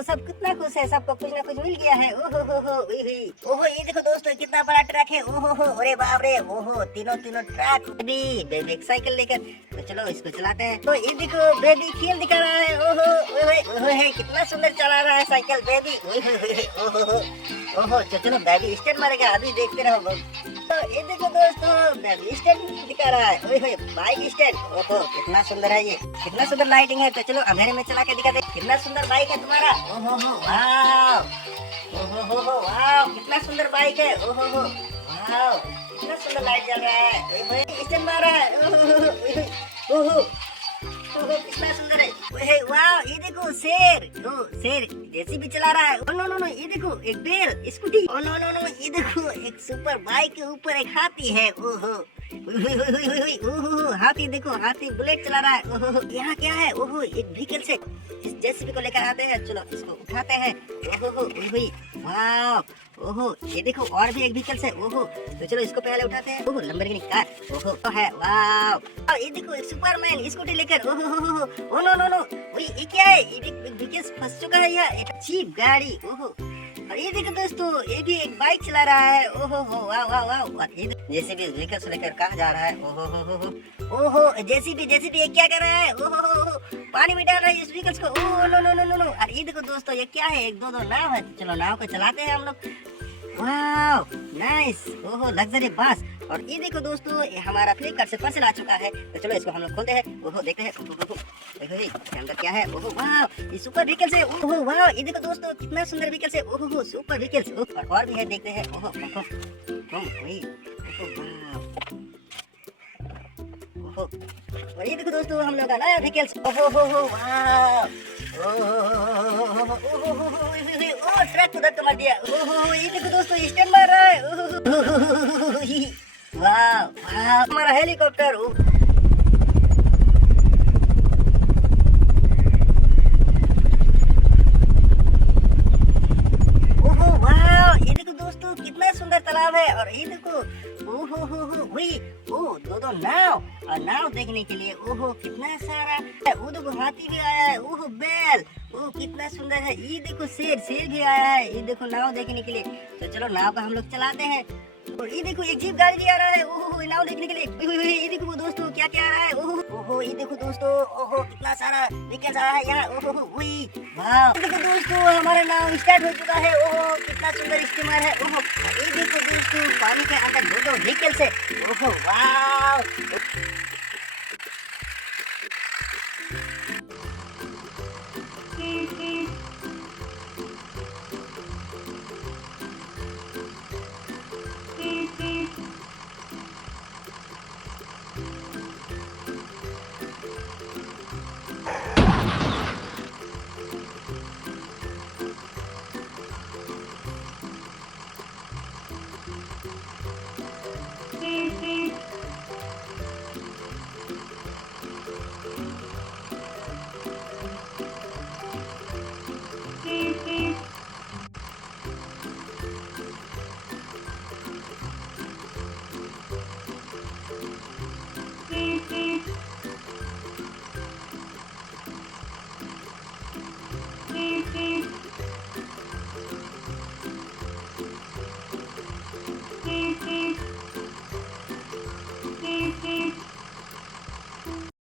दोस्तों सब कितना खुश है, सबको कुछ ना कुछ मिल गया है। ओहो हो ओहो, ये देखो दोस्तों कितना बड़ा ट्रक है। ओहो हो, अरे बाप रे, ओहो तीनों ट्रक। बेबी एक साइकिल लेकर, तो चलो इसको चलाते हैं। तो ये देखो बेबी खेल दिखा रहा है। ओहो ओहो, कितना सुंदर चला रहा है साइकिल बेबी। ओहो ओहो, चलो बेबी स्टैंड मारेगा, अभी देखते रहो। तो ये देखो दोस्तों बेबी स्टैंड दिखा रहा है। ओए बाइक स्टैंड। ओहो कितना सुंदर है, ये कितना सुंदर लाइटिंग है। तो चलो अंधेरे में चला के दिखा दे, कितना सुंदर बाइक है तुम्हारा। ओहो वाव, ओहो वाव, कितना सुंदर बाइक है। ओहो वाव, कितना सुंदर लाइट जल रहा है। ओए स्टैंड मार रहा है। ओहो कितना सुंदर है। ओए वाव, ये देखो शेर, शेर जेसीबी चला रहा है। ओ नो, ये देखो एक बेल स्कूटी। ओ नो, ये देखो एक सुपर बाइक के ऊपर एक हाथी है। ओहो ओहो, हाथी देखो, हाथी बुलेट चला रहा है। ओहो यहाँ क्या है। ओहो एक व्हीकल से इस जेसीबी को लेकर आते हैं, चलो इसको उठाते हैं। ओहो वाव, ओहो ये देखो और भी एक व्हीकल से। ओहो तो चलो इसको पहले उठाते हैं। ओहो लंबरगिनी कार। ओहो तो है वाव, ये देखो एक सुपरमैन स्कूटी लेकर। ओहो नो, ये क्या है, ये व्हीकल फंस चुका है, यह एक चीप गाड़ी। ओहो और ये देखो दोस्तों ये भी एक बाइक चला रहा है। ओहो वाह, ये जेसीबी व्हीकल से लेकर कहाँ जा रहा है। ओहो जेसीबी ये क्या कर रहा है। ओहो पानी में डाल रहा है इस व्हीकल्स को। ओह नो, और ये देखो दोस्तों ये क्या है, एक दो नाव है। चलो नाव को चलाते हैं हम लोग। वाव नाइस। ओहो लग्जरी बस। और ये देखो दोस्तों ये हमारा फ्लिपकार्ट से पार्सल आ चुका है, तो चलो इसको हम लोग खोलते हैं। ओहो देखते हैं, देखो इसके अंदर क्या है। ओहो वाव, ये सुपर व्हीकल्स है। ओहो वाव, ये देखो दोस्तों कितना सुंदर व्हीकल्स है। ओहो सुपर व्हीकल्स। और भी है, देखते हैं। ओहो और ये देखो दोस्तों हम लोग का नया व्हीकल्स। ओहो वाव, ओहो ट्रक उधर तो मार दिया। ओहो ये देखो दोस्तों स्टैंड मार रहा है। वाह हमारा हेलीकॉप्टर। ओहो वाह, ये देखो दोस्तों कितना सुंदर तालाब है। और ये देखो ओहो वही दो नाव, और नाव देखने के लिए ओहो कितना सारा। वो देखो हाथी भी आया है। ओहो बैल, ओह कितना सुंदर है। ये देखो शेर भी आया है। ये देखो नाव देखने के लिए। तो चलो नाव का हम लोग चलाते हैं। और ये देखो एक जीप गाड़ी भी आ रहा है। ओहो नाव देखने के लिए। ये देखो दोस्तों क्या आ रहा है। ओहो ये देखो दोस्तों, ओहो कितना सारा व्हीकल्स आ रहा है यहाँ। ओहो वही वाह, देखो दोस्तों हमारा नाव स्टार्ट हो चुका है। ओहो कितना सुंदर स्टीमर है। ओहो ये देखो दोस्तों पानी के अंदर दो व्हीकल्स है। ओहो वाह।